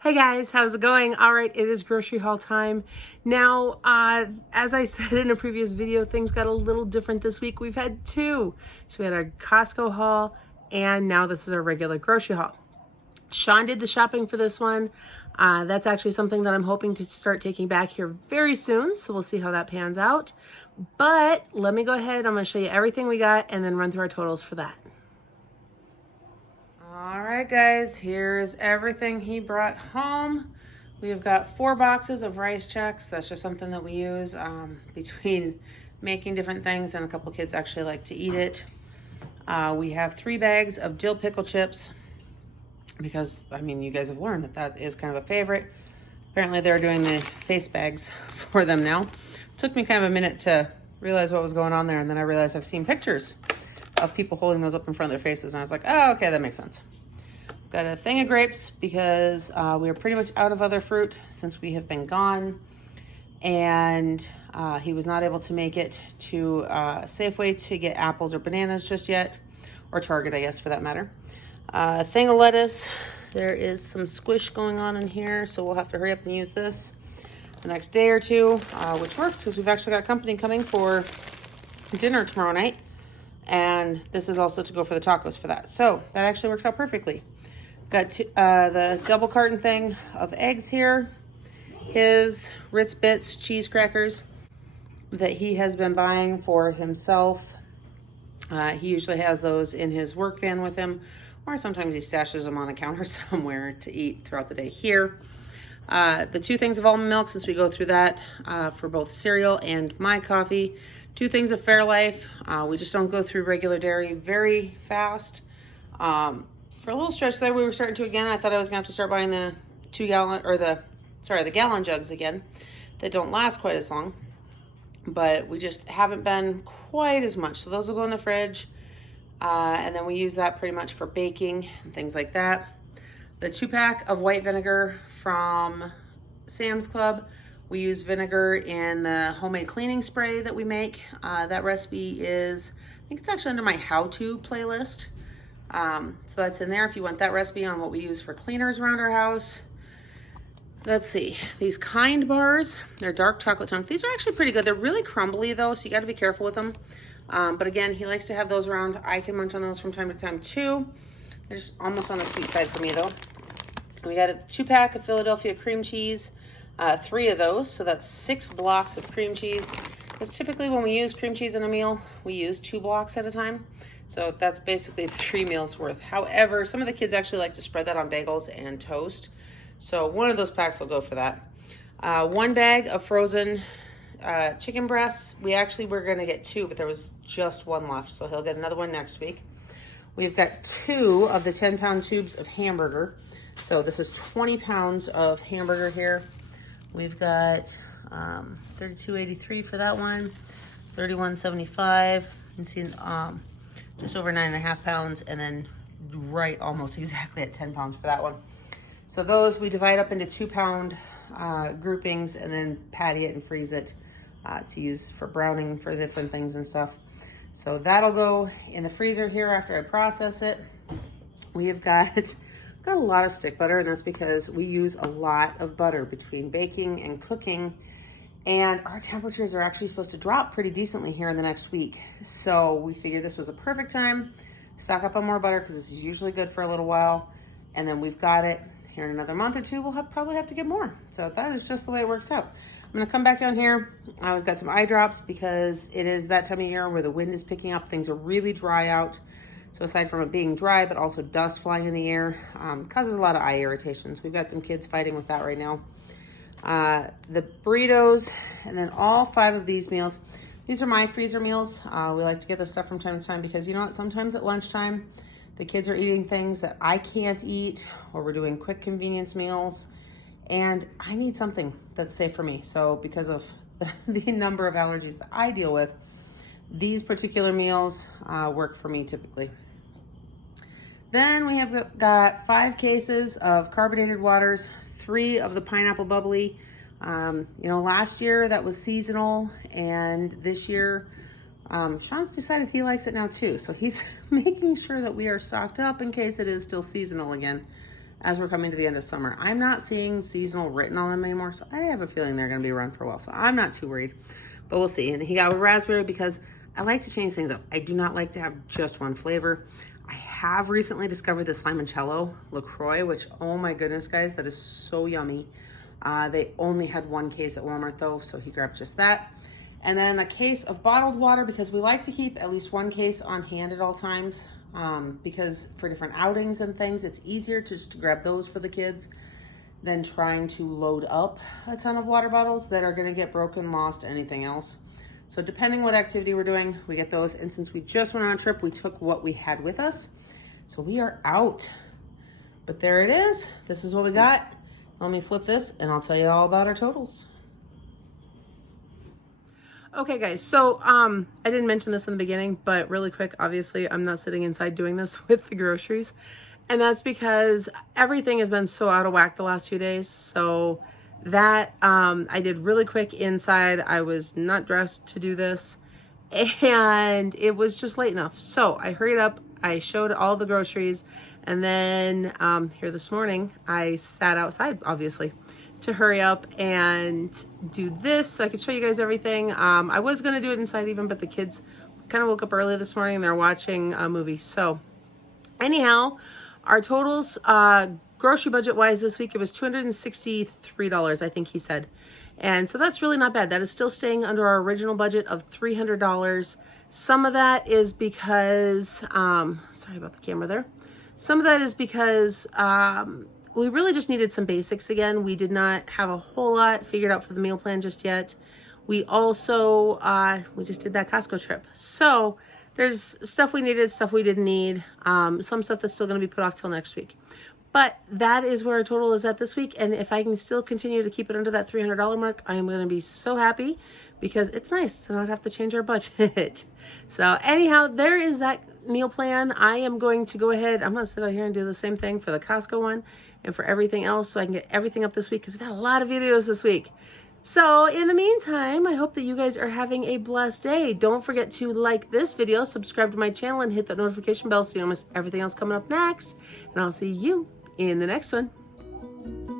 Hey guys, how's it going? All right, it is grocery haul time. Now, as I said in a previous video, things got a little different this week. We've had two. So we had our Costco haul and now this is our regular grocery haul. Sean did the shopping for this one. That's actually something that I'm hoping to start taking back here very soon. So we'll see how that pans out. But let me go ahead. I'm going to show you everything we got and then run through our totals for that. All right, guys, here's everything he brought home. We've got 4 boxes of rice checks. That's just something that we use between making different things, and a couple kids actually like to eat it. We have 3 bags of dill pickle chips because, I mean, you guys have learned that that is kind of a favorite. Apparently they're doing the face bags for them now. It took me kind of a minute to realize what was going on there, and then I realized I've seen pictures of people holding those up in front of their faces, and I was like, oh, okay, that makes sense. Got a thing of grapes because we are pretty much out of other fruit since we have been gone, and he was not able to make it to Safeway to get apples or bananas just yet, or Target, I guess, for that matter. A thing of lettuce. There is some squish going on in here, so we'll have to hurry up and use this the next day or two, which works because we've actually got company coming for dinner tomorrow night, and this is also to go for the tacos for that. So that actually works out perfectly. Got the double carton thing of eggs here. His Ritz Bits cheese crackers that he has been buying for himself. He usually has those in his work van with him, or sometimes he stashes them on a counter somewhere to eat throughout the day here. The 2 things of almond milk, since we go through that for both cereal and my coffee. 2 things of Fairlife. We just don't go through regular dairy very fast. For a little stretch there, we were starting to again. I thought I was gonna have to start buying the 2-gallon or the gallon jugs again that don't last quite as long, but we just haven't been quite as much. So those will go in the fridge, and then we use that pretty much for baking and things like that. The 2-pack of white vinegar from Sam's Club. We use vinegar in the homemade cleaning spray that we make. That recipe is, I think it's actually under my how-to playlist. So that's in there if you want that recipe on what we use for cleaners around our house. Let's see, these Kind bars, they're dark chocolate chunk. These are actually pretty good. They're really crumbly though, so you got to be careful with them. But again, he likes to have those around. I can munch on those from time to time too. They're just almost on the sweet side for me though. We got a 2-pack of Philadelphia cream cheese, 3 of those, so that's 6 blocks of cream cheese. Because typically when we use cream cheese in a meal, we use 2 blocks at a time. So that's basically 3 meals worth. However, some of the kids actually like to spread that on bagels and toast. So one of those packs will go for that. 1 bag of frozen chicken breasts. We actually were going to get 2, but there was just 1 left. So he'll get another one next week. We've got 2 of the 10-pound tubes of hamburger. So this is 20 pounds of hamburger here. We've got $32.83 for that one. $31.75. You can see just over 9.5 pounds, and then right almost exactly at 10 pounds for that one. So those we divide up into 2-pound groupings and then patty it and freeze it to use for browning for different things and stuff. So that'll go in the freezer here after I process it. We have got a lot of stick butter, and that's because we use a lot of butter between baking and cooking. And our temperatures are actually supposed to drop pretty decently here in the next week. So we figured this was a perfect time to stock up on more butter because this is usually good for a little while. And then we've got it here in another month or 2. We'll probably have to get more. So that is just the way it works out. I'm going to come back down here. We've got some eye drops because it is that time of year where the wind is picking up. Things are really dry out. So aside from it being dry, but also dust flying in the air, causes a lot of eye irritations. We've got some kids fighting with that right now. The burritos, and then all 5 of these meals. These are my freezer meals. We like to get this stuff from time to time because you know what? Sometimes at lunchtime, the kids are eating things that I can't eat, or we're doing quick convenience meals, and I need something that's safe for me. So because of the number of allergies that I deal with, these particular meals work for me typically. Then we have got 5 cases of carbonated waters, 3 of the pineapple bubbly. You know, last year that was seasonal, and this year Sean's decided he likes it now too. So he's making sure that we are stocked up in case it is still seasonal again. as we're coming to the end of summer. I'm not seeing seasonal written on them anymore, so I have a feeling they're going to be around for a while. So I'm not too worried, but we'll see. And he got a raspberry because I like to change things up. I do not like to have just one flavor. I have recently discovered this limoncello LaCroix, which, oh my goodness, guys, that is so yummy. They only had one case at Walmart though, so he grabbed just that. And then a case of bottled water, because we like to keep at least one case on hand at all times, because for different outings and things, it's easier just to grab those for the kids than trying to load up a ton of water bottles that are going to get broken, lost, anything else. So depending what activity we're doing, we get those. And since we just went on a trip, we took what we had with us. So we are out. But there it is. This is what we got. Let me flip this and I'll tell you all about our totals. Okay guys, so I didn't mention this in the beginning, but really quick, obviously I'm not sitting inside doing this with the groceries. And that's because everything has been so out of whack the last few days. So that I did really quick inside. I was not dressed to do this and it was just late enough. So I hurried up, I showed all the groceries, and then here this morning, I sat outside, obviously, to hurry up and do this so I could show you guys everything. I was gonna do it inside even, but the kids kind of woke up early this morning. They're watching a movie. So anyhow, our totals, grocery budget wise this week, it was $263, I think he said. And so that's really not bad. That is still staying under our original budget of $300. Some of that is because, sorry about the camera there. Some of that is because we really just needed some basics again. We did not have a whole lot figured out for the meal plan just yet. We also, we just did that Costco trip. So there's stuff we needed, stuff we didn't need, some stuff that's still going to be put off till next week. But that is where our total is at this week. And if I can still continue to keep it under that $300 mark, I am going to be so happy, because it's nice to not have to change our budget. So anyhow, there is that meal plan. I am going to go ahead. I'm going to sit out here and do the same thing for the Costco one and for everything else, so I can get everything up this week, because we've got a lot of videos this week. So in the meantime, I hope that you guys are having a blessed day. Don't forget to like this video, subscribe to my channel, and hit that notification bell so you don't miss everything else coming up next. And I'll see you in the next one.